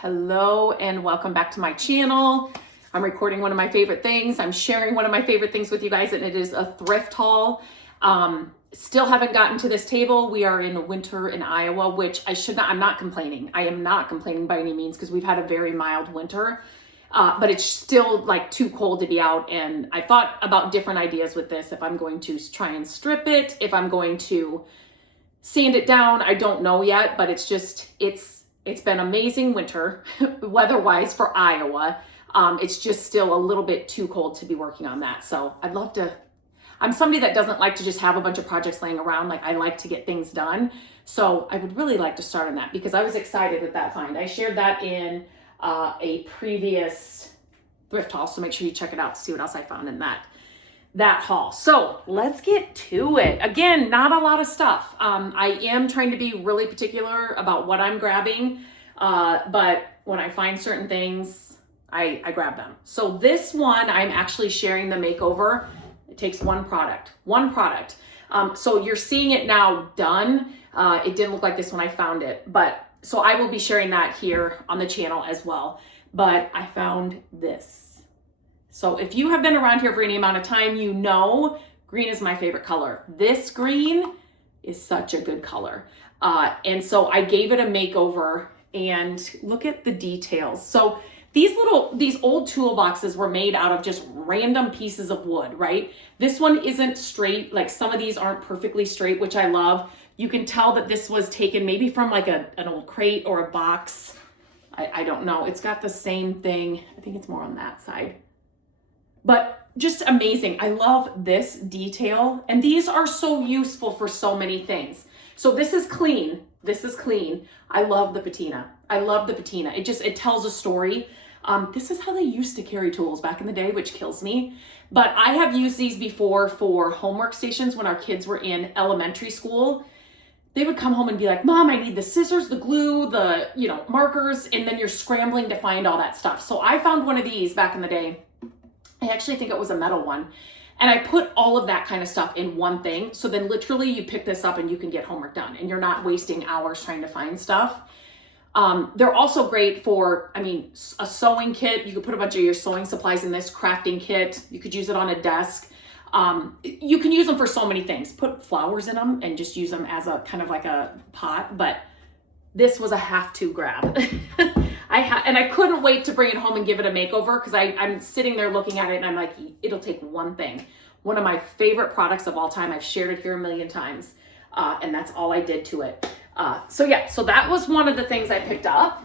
Hello and welcome back to my channel. I'm recording one of my favorite things. I'm sharing one of my favorite things with you guys, and it is a thrift haul. Still haven't gotten to this table. We are in winter in Iowa, which I'm not complaining. I am not complaining by any means because we've had a very mild winter, but it's still like too cold to be out. And I thought about different ideas with this. If I'm going to try and strip it, if I'm going to sand it down, I don't know yet, but it's been amazing winter weather-wise for Iowa. It's just still a little bit too cold to be working on that. So I'm somebody that doesn't like to just have a bunch of projects laying around. Like, I like to get things done. So I would really like to start on that because I was excited with that find. I shared that in a previous thrift haul. So make sure you check it out to see what else I found in that haul. So let's get to it. Again, not a lot of stuff. I am trying to be really particular about what I'm grabbing, but when I find certain things, I grab them. So this one, I'm actually sharing the makeover. It takes one product. So you're seeing it now done. It didn't look like this when I found it, but so I will be sharing that here on the channel as well. But I found this. So if you have been around here for any amount of time, you know green is my favorite color. This green is such a good color. And so I gave it a makeover, and look at the details. So these old toolboxes were made out of just random pieces of wood, right? This one isn't straight. Like, some of these aren't perfectly straight, which I love. You can tell that this was taken maybe from like an old crate or a box. I don't know. It's got the same thing. I think it's more on that side. But just amazing. I love this detail. And these are so useful for so many things. So this is clean. I love the patina. It tells a story. This is how they used to carry tools back in the day, which kills me. But I have used these before for homework stations when our kids were in elementary school. They would come home and be like, Mom, I need the scissors, the glue, the markers, and then you're scrambling to find all that stuff. So I found one of these back in the day. I actually think it was a metal one. And I put all of that kind of stuff in one thing. So then literally you pick this up and you can get homework done, and you're not wasting hours trying to find stuff. They're also great for, a sewing kit. You could put a bunch of your sewing supplies in this crafting kit. You could use it on a desk. You can use them for so many things. Put flowers in them and just use them as a kind of like a pot. But this was a have to grab. And I couldn't wait to bring it home and give it a makeover because I'm sitting there looking at it and I'm like, it'll take one thing. One of my favorite products of all time. I've shared it here a million times. And that's all I did to it. So that was one of the things I picked up.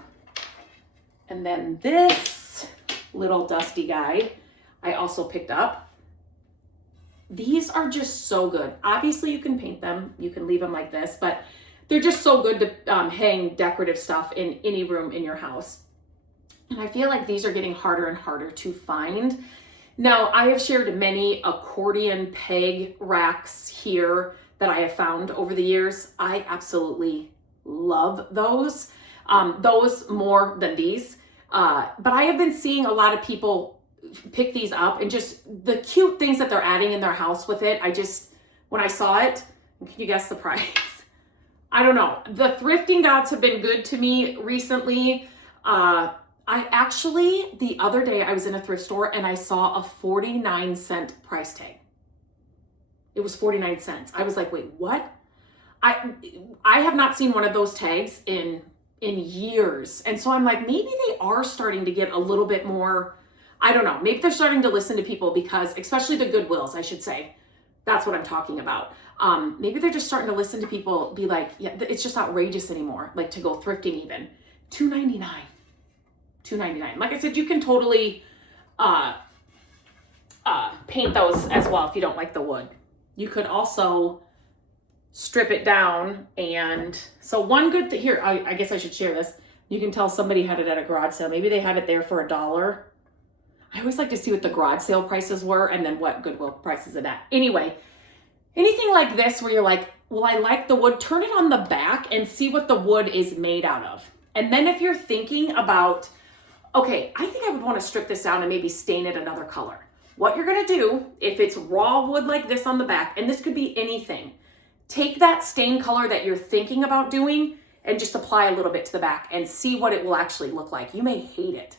And then this little dusty guy I also picked up. These are just so good. Obviously you can paint them. You can leave them like this, but they're just so good to hang decorative stuff in any room in your house. And I feel like these are getting harder and harder to find. Now, I have shared many accordion peg racks here that I have found over the years. I absolutely love those. Those more than these. But I have been seeing a lot of people pick these up, and just the cute things that they're adding in their house with it. When I saw it, can you guess the price? I don't know. The thrifting gods have been good to me recently. The other day I was in a thrift store and I saw a 49-cent price tag. It was 49 cents. I was like, wait, what? I have not seen one of those tags in years. And so I'm like, maybe they are starting to get a little bit more, I don't know. Maybe they're starting to listen to people because, especially the Goodwills, I should say. That's what I'm talking about. Maybe they're just starting to listen to people be like, yeah, it's just outrageous anymore. Like, to go thrifting even. $2.99. Like I said, you can totally paint those as well if you don't like the wood. You could also strip it down. And so one good thing here, I guess I should share this. You can tell somebody had it at a garage sale. Maybe they had it there for $1. I always like to see what the garage sale prices were and then what Goodwill prices it at. Anyway, anything like this where you're like, well, I like the wood, turn it on the back and see what the wood is made out of. And then if you're thinking about, okay, I think I would want to strip this down and maybe stain it another color. What you're going to do, if it's raw wood like this on the back, and this could be anything, take that stain color that you're thinking about doing and just apply a little bit to the back and see what it will actually look like. You may hate it.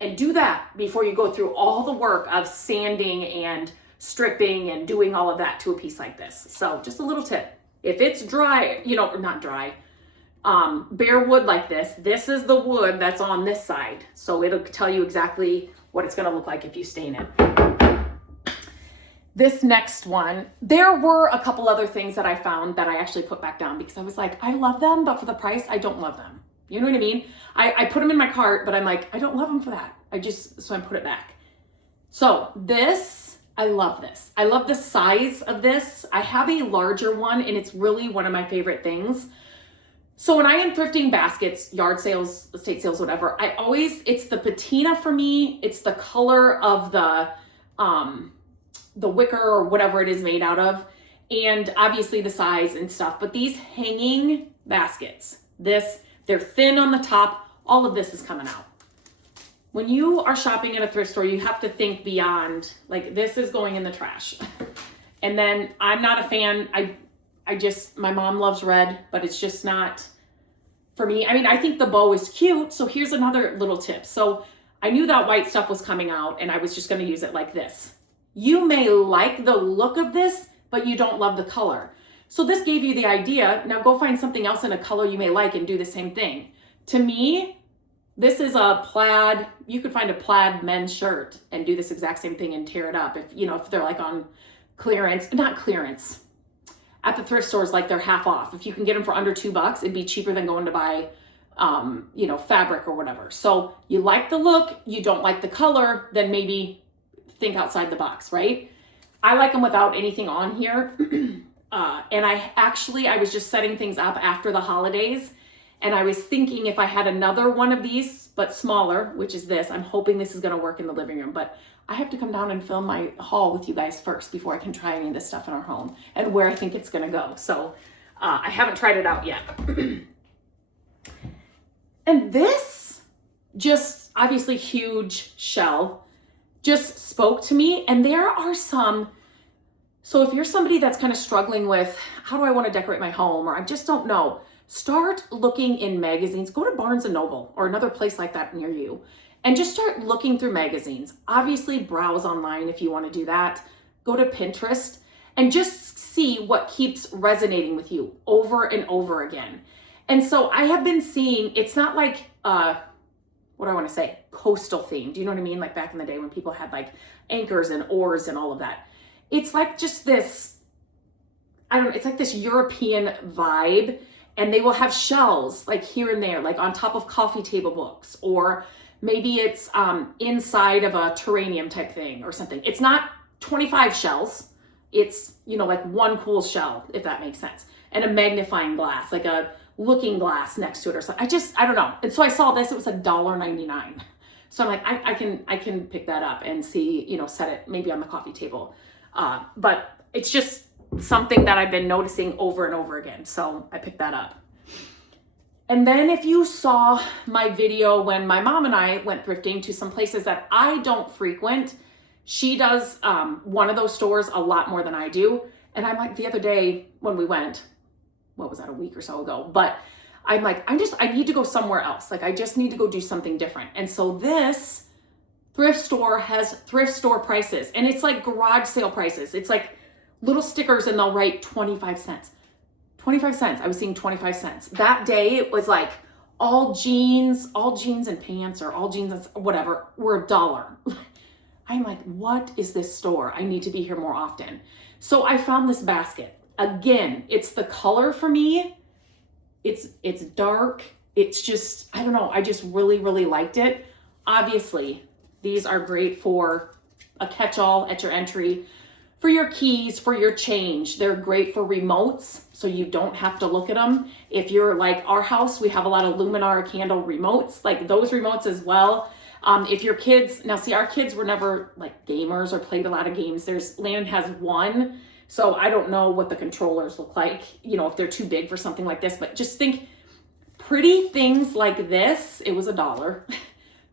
And do that before you go through all the work of sanding and stripping and doing all of that to a piece like this. So just a little tip. If it's dry, you know, or not dry, bare wood like this is the wood that's on this side. So it'll tell you exactly what it's gonna look like if you stain it. This next one, there were a couple other things that I found that I actually put back down because I was like, I love them, but for the price, I don't love them. You know what I mean? I put them in my cart, but I'm like, I don't love them for that. So I put it back. So this, I love this. I love the size of this. I have a larger one and it's really one of my favorite things. So when I am thrifting baskets, yard sales, estate sales, whatever, it's the patina for me. It's the color of the wicker or whatever it is made out of. And obviously the size and stuff, but these hanging baskets, they're thin on the top. All of this is coming out. When you are shopping at a thrift store, you have to think beyond, like this is going in the trash. And then I'm not a fan. My mom loves red, but it's just not for me. I mean, I think the bow is cute. So here's another little tip. So I knew that white stuff was coming out and I was just going to use it like this. You may like the look of this, but you don't love the color. So this gave you the idea. Now go find something else in a color you may like and do the same thing. To me, this is a plaid. You could find a plaid men's shirt and do this exact same thing and tear it up. If they're like on clearance, not clearance. At the thrift stores, like they're half off. If you can get them for under $2, it'd be cheaper than going to buy, fabric or whatever. So you like the look, you don't like the color, then maybe think outside the box, right? I like them without anything on here. And I was just setting things up after the holidays. And I was thinking if I had another one of these, but smaller, which is this, I'm hoping this is going to work in the living room, but I have to come down and film my haul with you guys first before I can try any of this stuff in our home and where I think it's going to go. So I haven't tried it out yet. And this just obviously huge shell just spoke to me. And there are so if you're somebody that's kind of struggling with, how do I want to decorate my home? Or I just don't know. Start looking in magazines. Go to Barnes & Noble or another place like that near you and just start looking through magazines. Obviously, browse online if you want to do that. Go to Pinterest and just see what keeps resonating with you over and over again. And so I have been seeing, it's not like, what do I want to say? Coastal theme. Do you know what I mean? Like back in the day when people had like anchors and oars and all of that. It's like just this, it's like this European vibe. And they will have shells like here and there, like on top of coffee table books, or maybe it's inside of a terrarium type thing or something. It's not 25 shells. It's, like one cool shell, if that makes sense. And a magnifying glass, like a looking glass next to it or something. I don't know. And so I saw this, it was $1.99. So I'm like, I can pick that up and see, set it maybe on the coffee table. But it's just something that I've been noticing over and over again. So I picked that up. And then if you saw my video when my mom and I went thrifting to some places that I don't frequent, she does one of those stores a lot more than I do. And I'm like, the other day when we went, what was that, a week or so ago? But I'm like, I need to go somewhere else. Like I just need to go do something different. And so this thrift store has thrift store prices and it's like garage sale prices. It's like little stickers and they'll write 25 cents. 25 cents. I was seeing 25 cents. That day it was like all jeans and pants or all jeans and whatever were $1. I'm like, what is this store? I need to be here more often. So I found this basket. Again, it's the color for me. It's dark. It's just, I don't know. I just really, really liked it. Obviously, these are great for a catch-all at your entry. For your keys, for your change. They're great for remotes, so you don't have to look at them. If you're like our house, we have a lot of Luminar candle remotes, like those remotes as well. If your kids, now see, our kids were never like gamers or played a lot of games. Landon has one, so I don't know what the controllers look like, if they're too big for something like this, but just think pretty things like this, it was $1.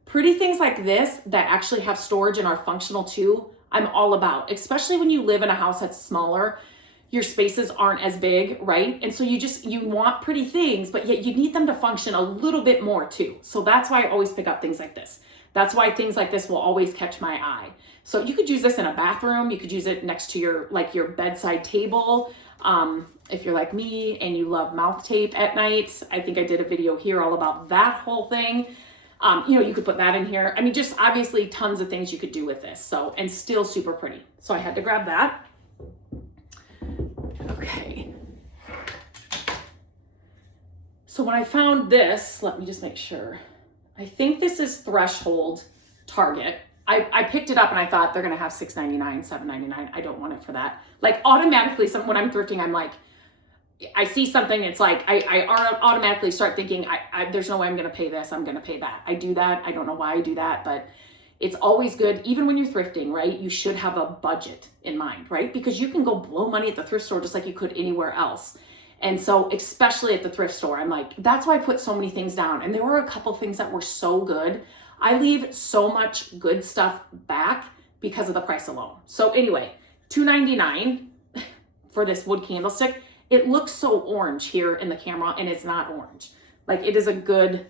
Pretty things like this that actually have storage and are functional too, I'm all about, especially when you live in a house that's smaller. your spaces aren't as big, right? And so you want pretty things, but yet you need them to function a little bit more too. So that's why I always pick up things like this. That's why things like this will always catch my eye. So you could use this in a bathroom. You could use it next to your bedside table. If you're like me and you love mouth tape at night, I think I did a video here all about that whole thing. You could put that in here. I mean, just obviously tons of things you could do with this. So, and still super pretty. So I had to grab that. Okay. So when I found this, let me just make sure. I think this is Threshold Target. I picked it up and I thought they're gonna have $6.99, $7.99. I don't want it for that. Like automatically, when I'm thrifting, I'm like, I see something, it's like, I automatically start thinking, there's no way I'm gonna pay this, I'm gonna pay that. I do that, I don't know why I do that, but it's always good, even when you're thrifting, right? You should have a budget in mind, right? Because you can go blow money at the thrift store just like you could anywhere else. And so, especially at the thrift store, I'm like, that's why I put so many things down. And there were a couple things that were so good. I leave so much good stuff back because of the price alone. So anyway, $2.99 for this wood candlestick. It looks so orange here in the camera and it's not orange. Like it is a good,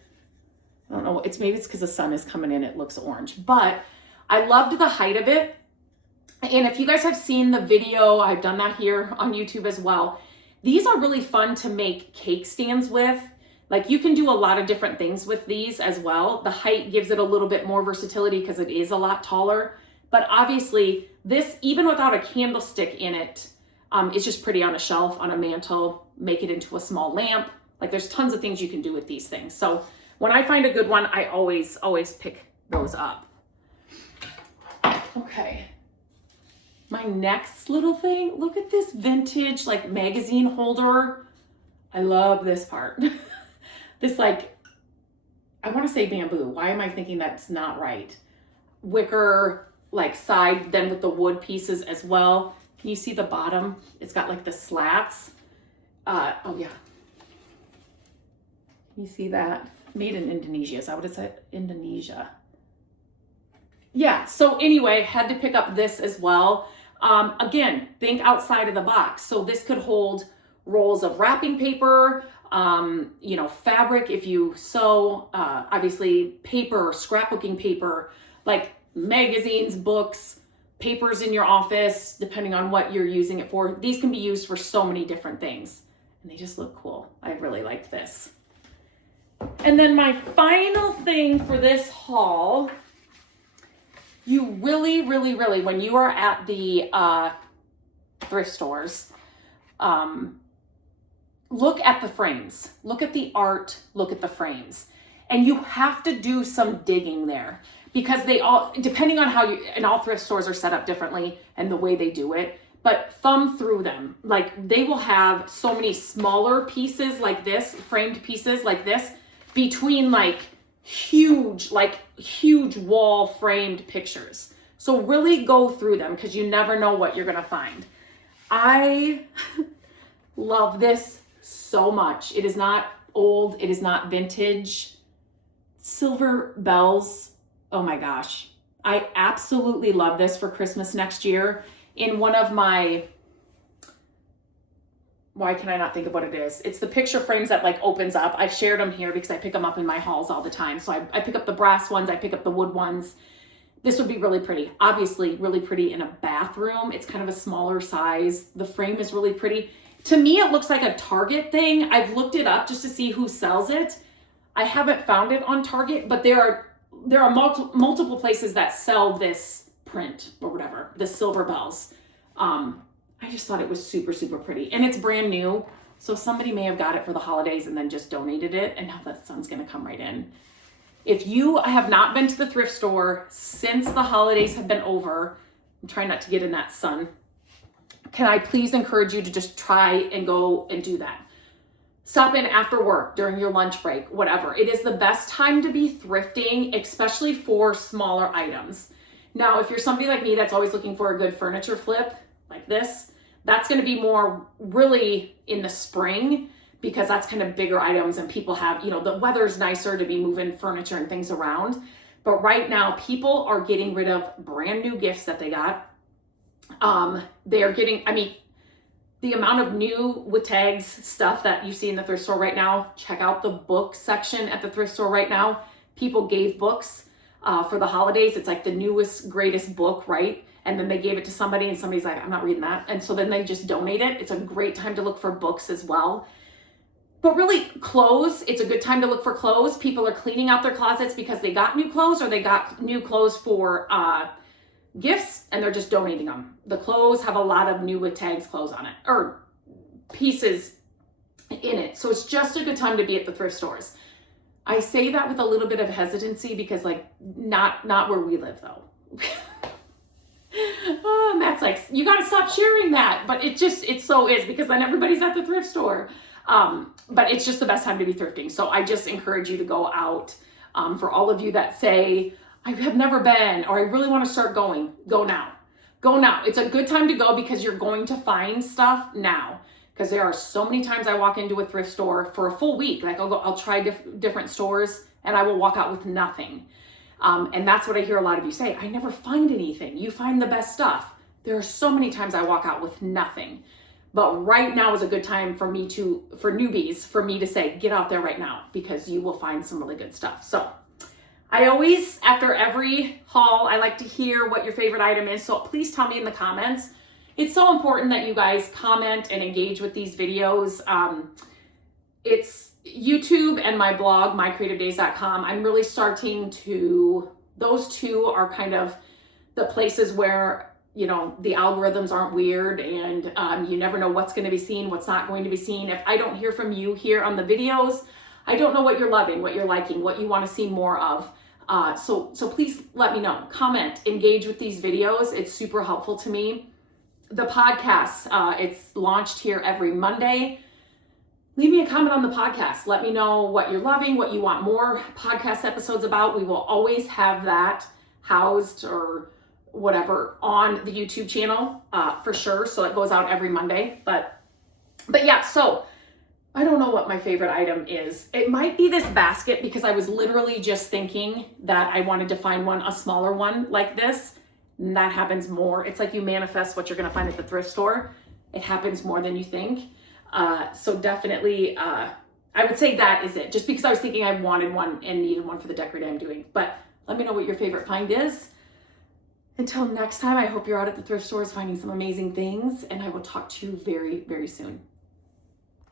I don't know, maybe it's because the sun is coming in, it looks orange. But I loved the height of it. And if you guys have seen the video, I've done that here on YouTube as well. These are really fun to make cake stands with. Like you can do a lot of different things with these as well. The height gives it a little bit more versatility because it is a lot taller. But obviously this, even without a candlestick in it, it's just pretty on a shelf, on a mantle, make it into a small lamp. Like there's tons of things you can do with these things. So when I find a good one, I always pick those up. Okay. My next little thing, look at this vintage like magazine holder. I love this part. This like, I want to say bamboo. Why am I thinking that's not right? Wicker like side, then with the wood pieces as well. Can you see the bottom? It's got like the slats. Oh yeah. Can you see that? Made in Indonesia. Is that what it said? Indonesia. Yeah, so anyway, had to pick up this as well. Again, think outside of the box. So this could hold rolls of wrapping paper, fabric if you sew, obviously paper, scrapbooking paper, like magazines, books, papers in your office, depending on what you're using it for. These can be used for so many different things and they just look cool. I really liked this. And then my final thing for this haul, you really, really, really, when you are at the thrift stores, look at the frames, look at the art, look at the frames. And you have to do some digging there because they all, depending on how and all thrift stores are set up differently and the way they do it, but thumb through them. Like they will have so many smaller pieces like this, framed pieces like this, between like huge wall framed pictures. So really go through them because you never know what you're gonna find. I love this so much. It is not old, it is not vintage. Silver bells, oh my gosh. I absolutely love this for Christmas next year. In one of my, why can I not think of what it is? It's the picture frames that like opens up. I've shared them here because I pick them up in my hauls all the time. So I pick up the brass ones, I pick up the wood ones. This would be really pretty. Obviously really pretty in a bathroom. It's kind of a smaller size. The frame is really pretty. To me, it looks like a Target thing. I've looked it up just to see who sells it. I haven't found it on Target, but there are multiple places that sell this print or whatever, the silver bells. I just thought it was super, super pretty. And it's brand new. So somebody may have got it for the holidays and then just donated it. And now the sun's going to come right in. If you have not been to the thrift store since the holidays have been over, I'm trying not to get in that sun. Can I please encourage you to just try and go and do that? Stop in after work, during your lunch break, whatever. It is the best time to be thrifting, especially for smaller items. Now, if you're somebody like me that's always looking for a good furniture flip like this, that's going to be more really in the spring because that's kind of bigger items and people have, the weather's nicer to be moving furniture and things around. But right now, people are getting rid of brand new gifts that they got. They are getting, the amount of new with tags stuff that you see in the thrift store right now. Check out the book section at the thrift store right now. People gave books for the holidays. It's like the newest, greatest book, right? And then they gave it to somebody and somebody's like, I'm not reading that. And so then they just donate it. It's a great time to look for books as well. But really, clothes, it's a good time to look for clothes. People are cleaning out their closets because they got new clothes or they got new clothes for gifts and they're just donating them. The clothes have a lot of new with tags clothes on it or pieces in it. So it's just a good time to be at the thrift stores. I say that with a little bit of hesitancy because like not where we live though. Oh, Matt's like, you got to stop sharing that. But it so is because then everybody's at the thrift store. But it's just the best time to be thrifting. So I just encourage you to go out. For all of you that say, I have never been, or I really want to start going, go now. Go now. It's a good time to go because you're going to find stuff now. Because there are so many times I walk into a thrift store for a full week. Like I'll try different stores and I will walk out with nothing. And that's what I hear a lot of you say. I never find anything. You find the best stuff. There are so many times I walk out with nothing. But right now is a good time for newbies, for me to say, get out there right now because you will find some really good stuff. So I always, after every haul, I like to hear what your favorite item is. So please tell me in the comments. It's so important that you guys comment and engage with these videos. It's YouTube and my blog, mycreativedays.com. I'm really starting to, those two are kind of the places where, you know, the algorithms aren't weird and you never know what's going to be seen, what's not going to be seen. If I don't hear from you here on the videos, I don't know what you're loving, what you're liking, what you want to see more of. So please let me know. Comment, engage with these videos. It's super helpful to me. The podcast, it's launched here every Monday. Leave me a comment on the podcast. Let me know what you're loving, what you want more podcast episodes about. We will always have that housed or whatever on the YouTube channel for sure. So it goes out every Monday. But yeah, so I don't know what my favorite item is. It might be this basket because I was literally just thinking that I wanted to find a smaller one like this. And that happens more. It's like you manifest what you're going to find at the thrift store. It happens more than you think. So definitely, I would say that is it. Just because I was thinking I wanted one and needed one for the decor day I'm doing. But let me know what your favorite find is. Until next time, I hope you're out at the thrift stores finding some amazing things. And I will talk to you very, very soon.